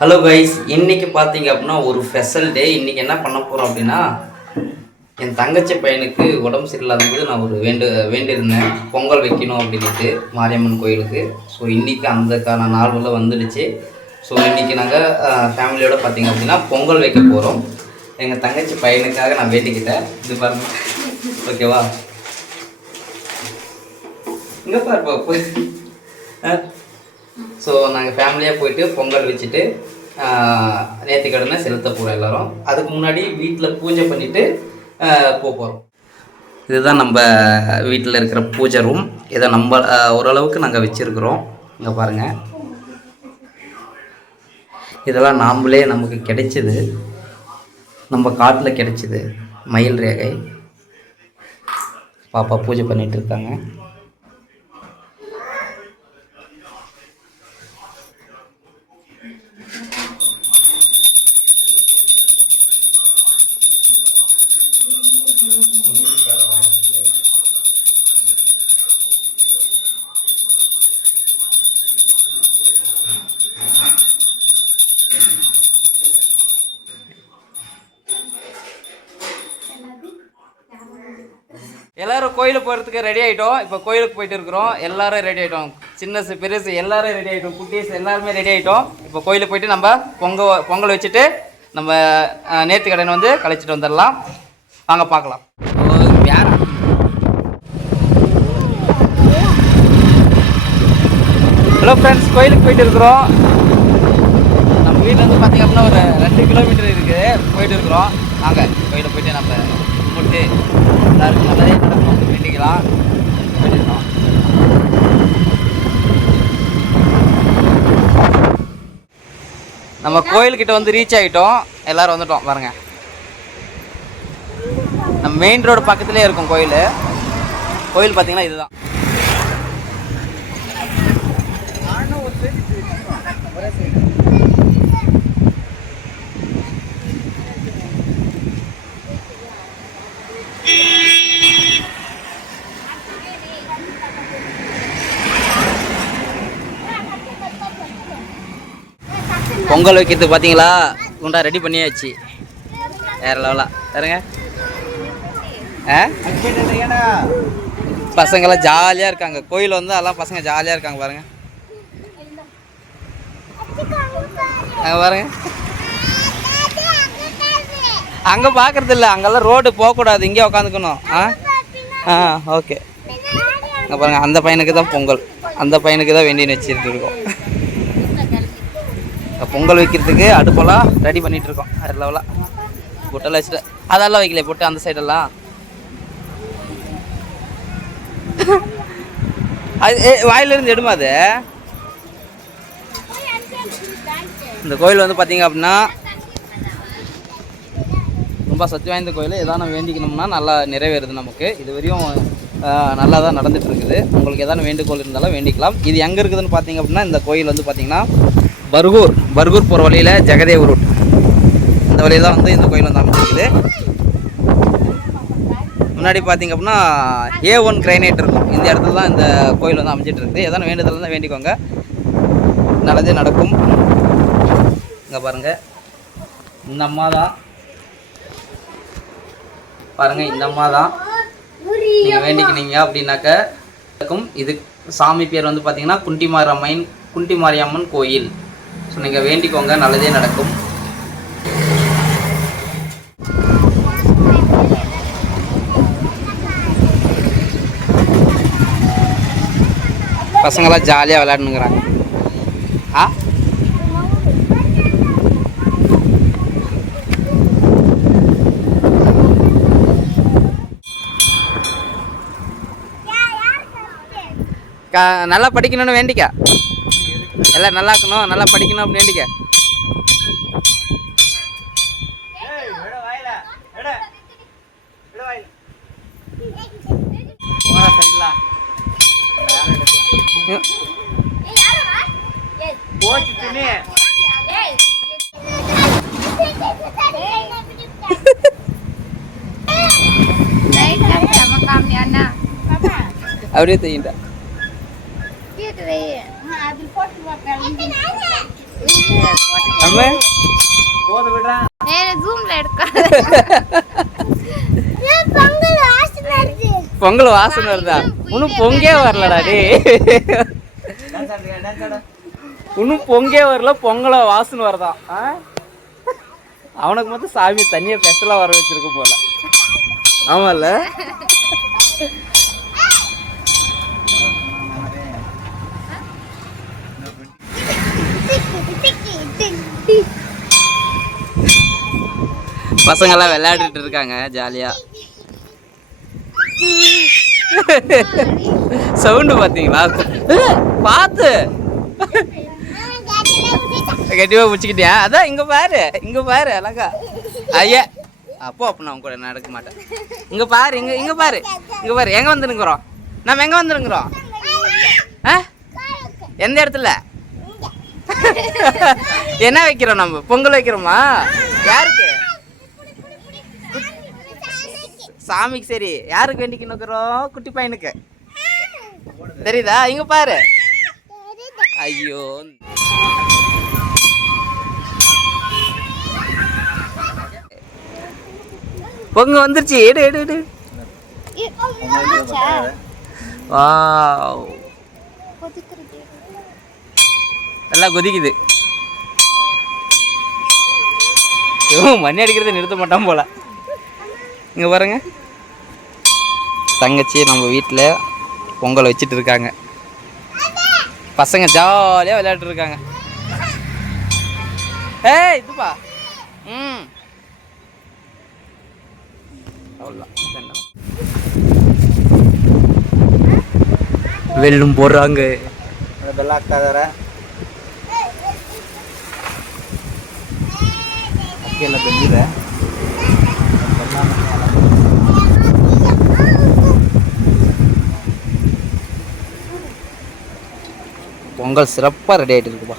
Hello guys, இன்றைக்கி பார்த்தீங்க அப்படின்னா ஒரு ஸ்பெஷல் டே. இன்றைக்கி என்ன பண்ண போகிறோம் அப்படின்னா, என் தங்கச்சி பையனுக்கு உடம்பு சரியில்லாதபோது நான் ஒரு வேண்டியிருந்தேன் பொங்கல் வைக்கணும் அப்படின்ட்டு மாரியம்மன் கோயிலுக்கு. ஸோ இன்றைக்கி அந்தக்கான நாள் வந்துடுச்சு. ஸோ இன்றைக்கி நாங்கள் ஃபேமிலியோடு பார்த்தீங்க அப்படின்னா பொங்கல் வைக்க போகிறோம். எங்கள் தங்கச்சி பையனுக்காக நான் வேண்டிக்கிட்டேன். இது பாருங்க, ஓகேவா? இங்கே பாருப்பா. ஸோ நாங்கள் ஃபேமிலியாக போயிட்டு பொங்கல் வச்சுட்டு நேர்த்திக்கடனை செலுத்த போகிறோம் எல்லோரும். அதுக்கு முன்னாடி வீட்டில் பூஜை பண்ணிவிட்டு போகிறோம். இதுதான் நம்ம வீட்டில் இருக்கிற பூஜை ரூம். இதை நம்ம ஓரளவுக்கு நாங்கள் வச்சுருக்குறோம். இங்கே பாருங்கள், இதெல்லாம் நாம்ளே நமக்கு கிடைச்சிது, நம்ம காட்டில் கிடைச்சிது. மயில் ரேகை பாப்பா பூஜை பண்ணிகிட்டு இருக்காங்க. எல்லோரும் கோயிலுக்கு போகிறதுக்கு ரெடி ஆகிட்டோம். இப்போ கோயிலுக்கு போயிட்டு இருக்கிறோம். எல்லோரும் ரெடி ஆகிட்டோம். சின்னசு பெருசு எல்லோரும் ரெடி ஆகிட்டோம். குட்டீஸ் எல்லாருமே ரெடி ஆகிட்டோம். இப்போ கோயிலுக்கு போயிட்டு நம்ம பொங்கல் வச்சுட்டு நம்ம நேர்த்திக்கடன் கழிச்சிட்டு வந்துடலாம். வாங்க பார்க்கலாம். ஹலோ ஃப்ரெண்ட்ஸ், கோயிலுக்கு போயிட்டு இருக்கிறோம். நம்ம வீட்டிலேருந்து பார்த்திங்க அப்படின்னா ஒரு 2 கிலோமீட்டர் இருக்குது. போயிட்டு இருக்கிறோம். வாங்க கோயிலுக்கு போயிட்டு நம்ம கும்பிட்டு எல்லாருக்கும் நல்லதே நடக்கும் வேண்டிக்கலாம். போயிட்டுருக்கோம். நம்ம கோயில்கிட்ட ரீச் ஆகிட்டோம். எல்லோரும் வந்துட்டோம் பாருங்கள். நம்ம மெயின் ரோடு பக்கத்துலேயே இருக்கும் கோயில். கோயில் பார்த்திங்கன்னா இதுதான். பொங்கல் வைக்கிறது பார்த்தீங்களா, குண்டா ரெடி பண்ணியாச்சு. வேறு லெவலாக பாருங்க. பசங்களாம் ஜாலியாக இருக்காங்க. கோயில் எல்லாம் பசங்க ஜாலியாக இருக்காங்க பாருங்க. அங்கே பாருங்க, அங்கே பார்க்குறது இல்லை, அங்கெல்லாம் ரோடு போகக்கூடாது, இங்கே உக்காந்துக்கணும். ஓகே. அங்கே பாருங்கள், அந்த பையனுக்கு தான் பொங்கல், அந்த பையனுக்கு தான் வேண்டின்னு வச்சுட்டு இருக்கோம். பொங்கல் வைக்கிறதுக்கு அடுப்பெல்லாம் ரெடி பண்ணிகிட்டு இருக்கோம். வேறு லெவலாக பொட்டெல்லாம் வச்சுட்டு அதெல்லாம் வைக்கல, போட்டு அந்த சைடெல்லாம் அது வாயிலிருந்து எடுமா. அது இந்த கோயில் பார்த்தீங்க அப்படின்னா ரொம்ப சக்தி வாய்ந்த கோயில். எதான வேண்டிக்கணும்னா நல்லா நிறைவேறுது நமக்கு. இது வரையும் நல்லா தான் நடந்துகிட்டு இருக்குது. உங்களுக்கு எதான வேண்டுகோள் இருந்தாலும் வேண்டிக்கலாம். இது எங்கே இருக்குதுன்னு பார்த்தீங்க அப்படின்னா, இந்த கோயில் பார்த்தீங்கன்னா பர்கூர் போகிற வழியில் ஜெகதேவ் ரூட், இந்த வழியில் தான் இந்த கோயில் அமைச்சிருக்குது. முன்னாடி பார்த்திங்க அப்படின்னா A1 கிரைனைட் இருக்கும். இந்த இடத்துல தான் இந்த கோயில் அமைச்சிட்டு இருக்குது. எதான வேண்டுதல் தான் வேண்டிக்கோங்க, நல்லதே நடக்கும். இங்கே பாருங்கள், இந்த அம்மா தான் பாருங்கள், இந்த அம்மா தான் நீங்கள் வேண்டிக்கினீங்க அப்படின்னாக்க இருக்கும். இது சாமி பேர் பார்த்திங்கன்னா குண்டி மாரியம்மன் கோயில். ஸோ நீங்கள் வேண்டிக்கோங்க, நல்லதே நடக்கும். பசங்களாம் ஜாலியாக விளையாடணுங்கிறாங்க. நல்லா படிக்கணும்னு வேண்டிக்க, எல்லாம் நல்லா இருக்கணும், நல்லா படிக்கணும் அப்படின்னு வேண்டிக்க. அப்படியே தெரியுண்டா. நம்ம பொங்கல் வாசனை வருதா? இன்னும் பொங்கே வரலடா டே. இன்னும் பொங்கே வரல, பொங்கலை வாசனை வருதான். அவனுக்கு மட்டும் சாமி தண்ணியை ஸ்பெஷலாக வர வச்சிருக்க போல. ஆமாம்ல. பசங்கெல்லாம் விளையாடிட்டு இருக்காங்க ஜாலியா. சவுண்டு பாத்தீங்களா? பார்த்து கட்டிவா பிடிச்சிக்கிட்டியா? அதான் இங்க பாரு, இங்க பாரு அழகா. ஐயா அப்போ நான் கூட நடக்க மாட்டேன். இங்க பாரு, இங்க பாரு, இங்க பாரு. எங்க வந்துருக்குறோம் நம்ம? எங்க வந்துருக்குறோம்? எந்த இடத்துல என்ன வைக்கிறோம் நம்ம? பொங்கல் வைக்கிறோமா? யாருக்கு? சாமிக்கு. சரி, யாருக்கு வேண்டிக்கு நோக்கிறோம்? குட்டி பையனுக்கு. தெரியுதா? இங்க பாரு. ஐயோ, பொங்க வந்துருச்சு. எடு எடு எடு. வாவ், நல்லா கொதிக்குது. மணி அடிக்கிறத நிறுத்த மாட்டான் போல. இங்கே பாருங்க, தங்கச்சி நம்ம வீட்டில் பொங்கல் வச்சுட்டு இருக்காங்க. பசங்க ஜாலியாக விளையாட்டு இருக்காங்க. ஏய் இதுப்பா. அவ்வளோதான், வெல்லும் போடுறாங்க. பொங்கல் சிறப்பாக ரெடி ஆகிட்டு இருக்குப்பா.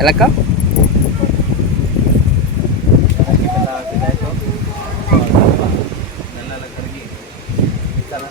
ஏலக்கா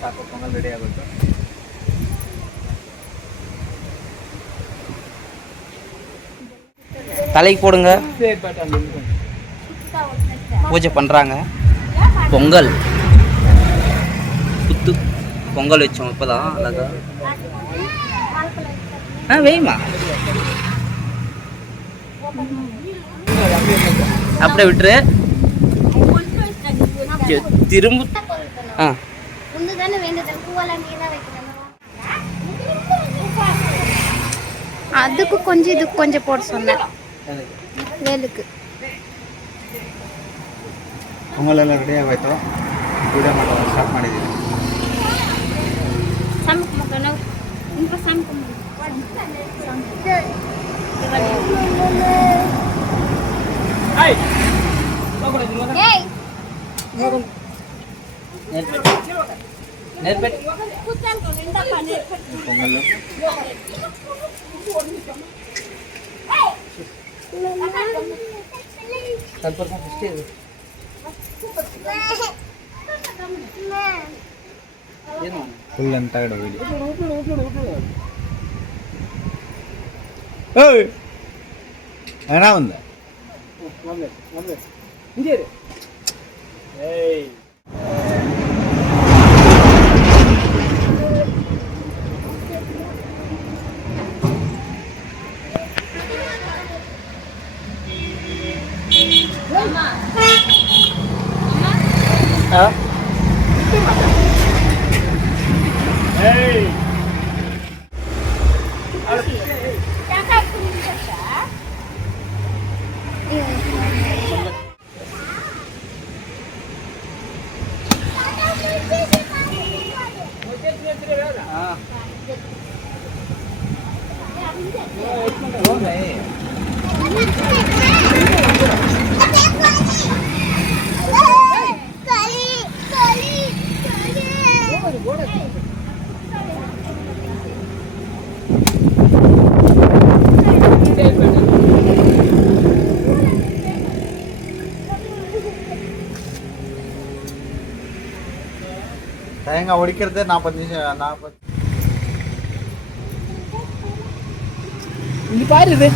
ಸಾಕು, ಪೊಂಗಲ್ ರೆಡಿ ಆಗುತ್ತೆ. தலைக்கு போடுங்க. பூஜை பண்ணுறாங்க. பொங்கல் புத்து பொங்கல் வச்சோம் இப்போதான் அழகா. வெய்மா அப்படியே விட்டுரு. திரும்ப அதுக்கு கொஞ்சம் இதுக்கு கொஞ்சம் போட்டு சொன்னேன். வேலுக்கு பொங்கಲೆಲ್ಲ ರೆಡಿ ಆಗೋಯ್ತು. ವಿಡಿಯೋ ಮಾಡೋದು ಸ್ಟಾರ್ಟ್ ಮಾಡಿದ್ದೀವಿ. పొంగల్ ಫುಲ್ ಅಂತ ಏನ ಒಂದ தேங்காய் உடைக்கிறது 40 நிமிஷம் 40. இது பாரு இது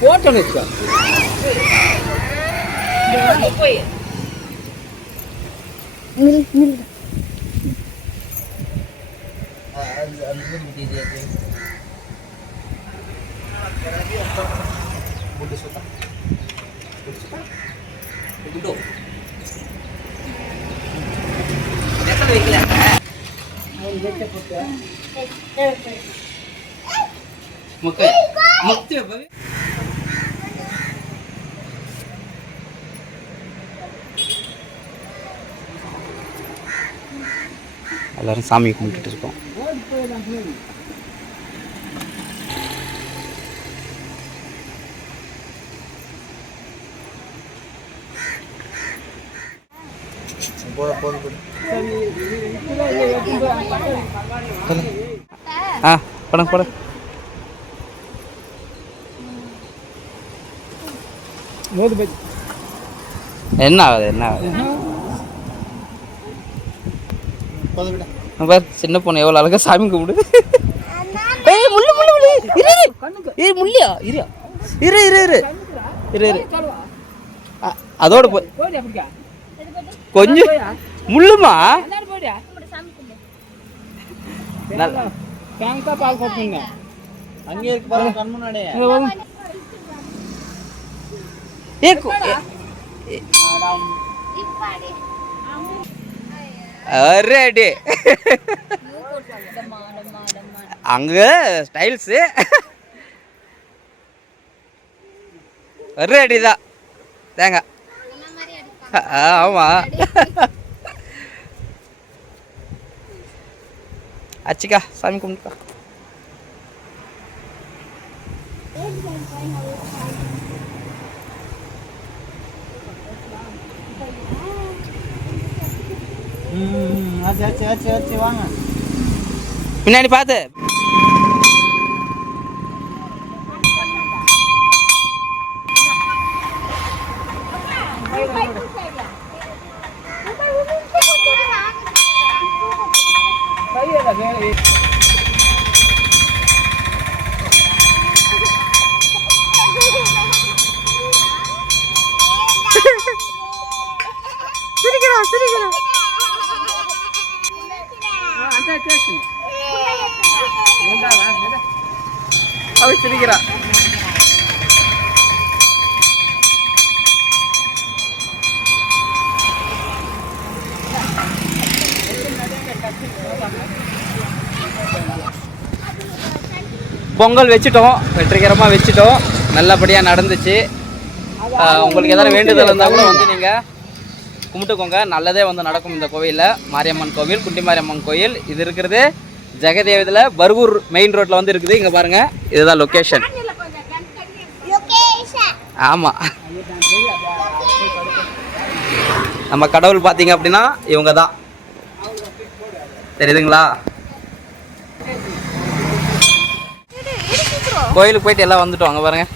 போட்டோன்னு வச்சுக்கோ. எல்லாரும் சாமி கும்பிட்டுட்டு இருக்கோம். படம் படம் என்ன ஆகுது என்ன ஆகுது? சின்ன பொண்ணு எவ்வளோ அழகா சாமி கும்பிடு. ஏய் முள்ளு முள்ளு முள்ளு இரு ஏய் முள்ளியா இரு இரு இரு இரு இரு இரு அதோட போய் கொஞ்சம் முள்ளுமா பால் போட்டுங்க. அங்கே இருக்கு பாருங்க கண் முன்னாடியே. அரே அங்க ஸ்டைல்ஸு அரே தான் தேங்காய். ஆமாம் அச்சிக்கா சாமி கும்பிட்டுக்கா. வாங்க பின்னாடி பார்த்து அவ சிரிக்கிறா. பொங்கல் வச்சுட்டோம், வெற்றிகரமாக வச்சுட்டோம், நல்லபடியாக நடந்துச்சு. உங்களுக்கு எதாவது வேண்டுதல் இருந்தால் கூட வந்து நீங்கள் கும்பிட்டுக்கோங்க, நல்லதே வந்து நடக்கும். இந்த கோவிலில் மாரியம்மன் கோவில், குட்டி மாரியம்மன் கோயில் இது இருக்கிறது ஜெகதேவத்தில் பர்கூர் மெயின் ரோட்டில் வந்து இருக்குது. இங்கே பாருங்கள், இதுதான் லொக்கேஷன். ஆமாம், நம்ம கடவுள் பார்த்தீங்க அப்படின்னா இவங்க தான், தெரியுதுங்களா? கோயிலுக்கு போயிட்டு எல்லாம் வந்துட்டோம். அங்கே பாருங்கள்.